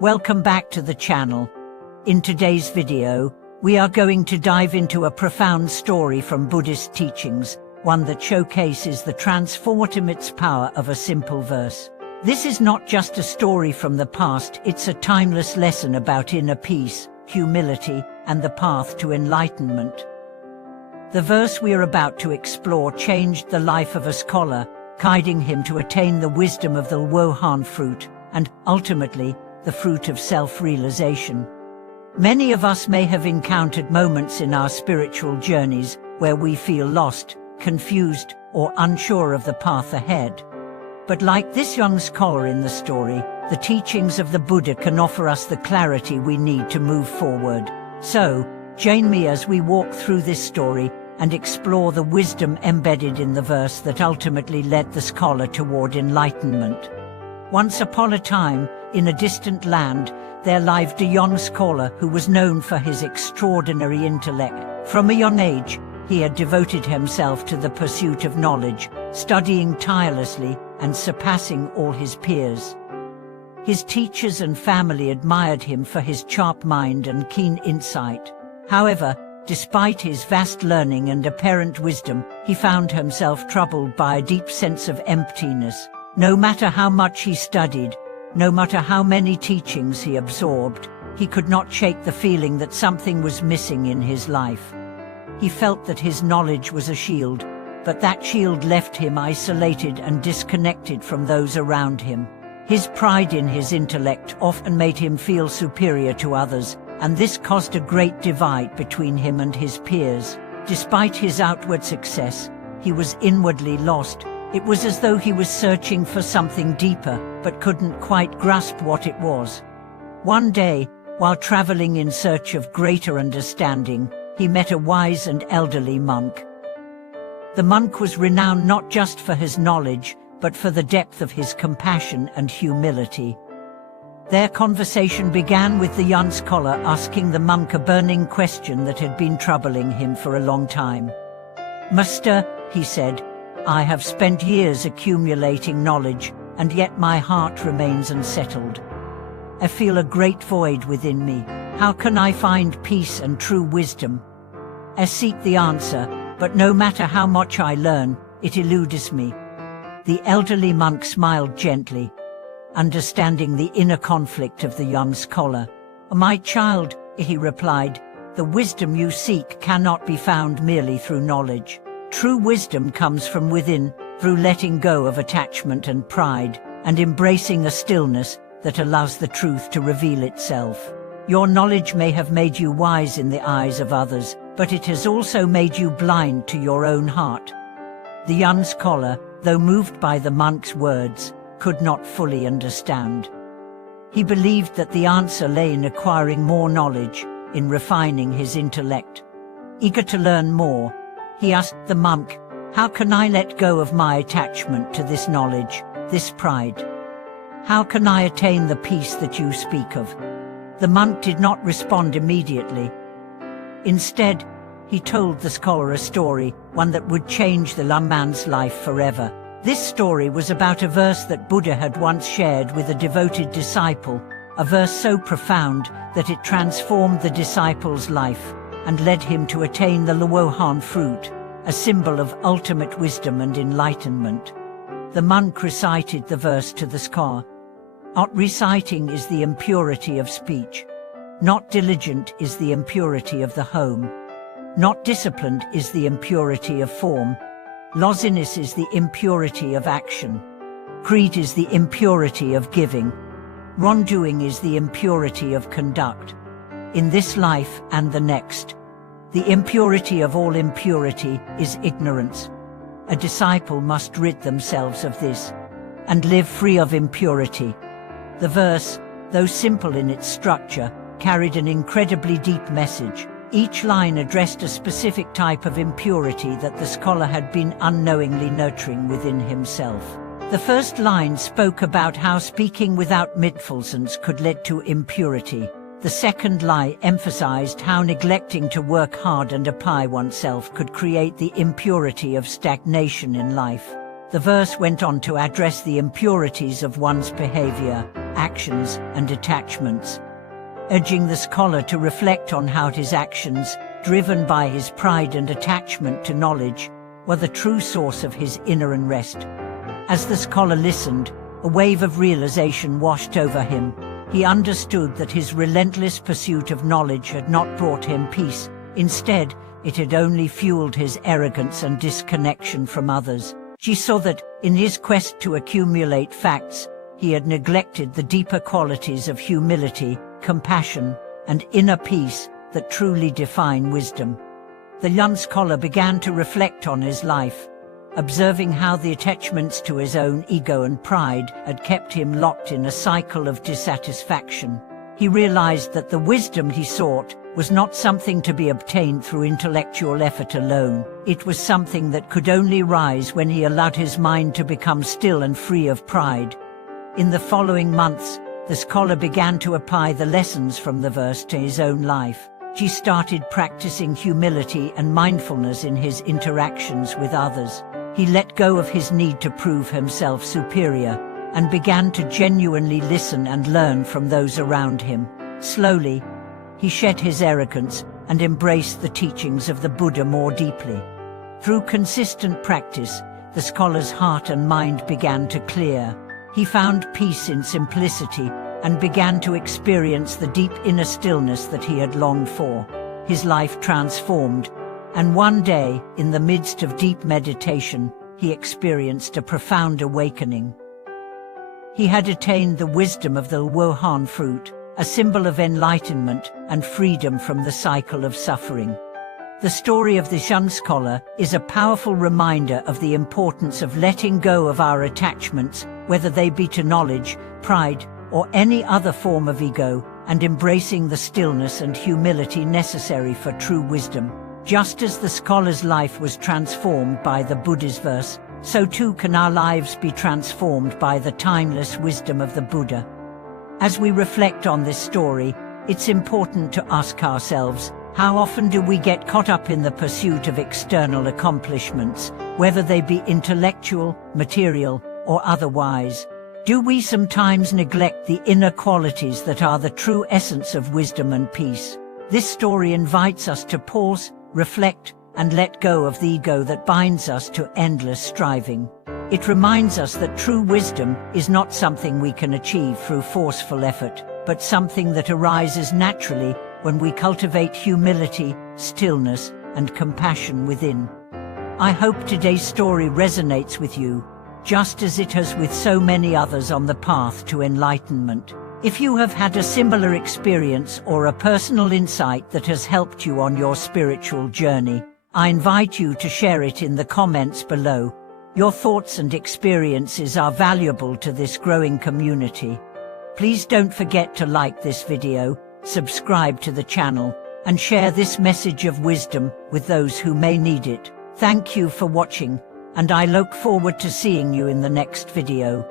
Welcome back to the channel. In today's video, we are going to dive into a profound story from Buddhist teachings, one that showcases the transformative power of a simple verse. This is not just a story from the past, it's a timeless lesson about inner peace, humility, and the path to enlightenment. The verse we are about to explore changed the life of a scholar, guiding him to attain the wisdom of the Luohan fruit, and, ultimately, the fruit of self-realization. Many of us may have encountered moments in our spiritual journeys where we feel lost, confused, or unsure of the path ahead. But like this young scholar in the story, the teachings of the Buddha can offer us the clarity we need to move forward. So, join me as we walk through this story and explore the wisdom embedded in the verse that ultimately led the scholar toward enlightenment. Once upon a time, in a distant land, there lived a young scholar who was known for his extraordinary intellect. From a young age, he had devoted himself to the pursuit of knowledge, studying tirelessly and surpassing all his peers. His teachers and family admired him for his sharp mind and keen insight. However, despite his vast learning and apparent wisdom, he found himself troubled by a deep sense of emptiness. No matter how much he studied, no matter how many teachings he absorbed, he could not shake the feeling that something was missing in his life. He felt that his knowledge was a shield, but that shield left him isolated and disconnected from those around him. His pride in his intellect often made him feel superior to others, and this caused a great divide between him and his peers. Despite his outward success, he was inwardly lost. It was as though he was searching for something deeper, but couldn't quite grasp what it was. One day, while traveling in search of greater understanding, he met a wise and elderly monk. The monk was renowned not just for his knowledge, but for the depth of his compassion and humility. Their conversation began with the young scholar asking the monk a burning question that had been troubling him for a long time. "Master," he said, "I have spent years accumulating knowledge, and yet my heart remains unsettled. I feel a great void within me. How can I find peace and true wisdom? I seek the answer, but no matter how much I learn, it eludes me." The elderly monk smiled gently, understanding the inner conflict of the young scholar. "My child," he replied, "the wisdom you seek cannot be found merely through knowledge. True wisdom comes from within, through letting go of attachment and pride, and embracing a stillness that allows the truth to reveal itself. Your knowledge may have made you wise in the eyes of others, but it has also made you blind to your own heart." The young scholar, though moved by the monk's words, could not fully understand. He believed that the answer lay in acquiring more knowledge, in refining his intellect. Eager to learn more, he asked the monk, "How can I let go of my attachment to this knowledge, this pride? How can I attain the peace that you speak of?" The monk did not respond immediately. Instead, he told the scholar a story, one that would change the young man's life forever. This story was about a verse that Buddha had once shared with a devoted disciple, a verse so profound that it transformed the disciple's life and led him to attain the Luohan fruit, a symbol of ultimate wisdom and enlightenment. The monk recited the verse to the scholar. "Not reciting is the impurity of speech. Not diligent is the impurity of the home. Not disciplined is the impurity of form. Laziness is the impurity of action. Greed is the impurity of giving. Wrongdoing is the impurity of conduct. In this life and the next, the impurity of all impurity is ignorance. A disciple must rid themselves of this and live free of impurity." The verse, though simple in its structure, carried an incredibly deep message. Each line addressed a specific type of impurity that the scholar had been unknowingly nurturing within himself. The first line spoke about how speaking without mindfulness could lead to impurity. The second line emphasized how neglecting to work hard and apply oneself could create the impurity of stagnation in life. The verse went on to address the impurities of one's behavior, actions and attachments, urging the scholar to reflect on how his actions, driven by his pride and attachment to knowledge, were the true source of his inner unrest. As the scholar listened, a wave of realization washed over him. He understood that his relentless pursuit of knowledge had not brought him peace. Instead, it had only fueled his arrogance and disconnection from others. He saw that, in his quest to accumulate facts, he had neglected the deeper qualities of humility, compassion, and inner peace that truly define wisdom. The young scholar began to reflect on his life, observing how the attachments to his own ego and pride had kept him locked in a cycle of dissatisfaction. He realized that the wisdom he sought was not something to be obtained through intellectual effort alone. It was something that could only rise when he allowed his mind to become still and free of pride. In the following months, the scholar began to apply the lessons from the verse to his own life. He started practicing humility and mindfulness in his interactions with others. He let go of his need to prove himself superior and began to genuinely listen and learn from those around him. Slowly, he shed his arrogance and embraced the teachings of the Buddha more deeply. Through consistent practice, the scholar's heart and mind began to clear. He found peace in simplicity and began to experience the deep inner stillness that he had longed for. His life transformed, and one day, in the midst of deep meditation, he experienced a profound awakening. He had attained the wisdom of the Luohan fruit, a symbol of enlightenment and freedom from the cycle of suffering. The story of this young scholar is a powerful reminder of the importance of letting go of our attachments, whether they be to knowledge, pride, or any other form of ego, and embracing the stillness and humility necessary for true wisdom. Just as the scholar's life was transformed by the Buddha's verse, so too can our lives be transformed by the timeless wisdom of the Buddha. As we reflect on this story, it's important to ask ourselves, how often do we get caught up in the pursuit of external accomplishments, whether they be intellectual, material, or otherwise? Do we sometimes neglect the inner qualities that are the true essence of wisdom and peace? This story invites us to pause, reflect, and let go of the ego that binds us to endless striving. It reminds us that true wisdom is not something we can achieve through forceful effort, but something that arises naturally when we cultivate humility, stillness, and compassion within. I hope today's story resonates with you, just as it has with so many others on the path to enlightenment. If you have had a similar experience or a personal insight that has helped you on your spiritual journey, I invite you to share it in the comments below. Your thoughts and experiences are valuable to this growing community. Please don't forget to like this video, subscribe to the channel, and share this message of wisdom with those who may need it. Thank you for watching, and I look forward to seeing you in the next video.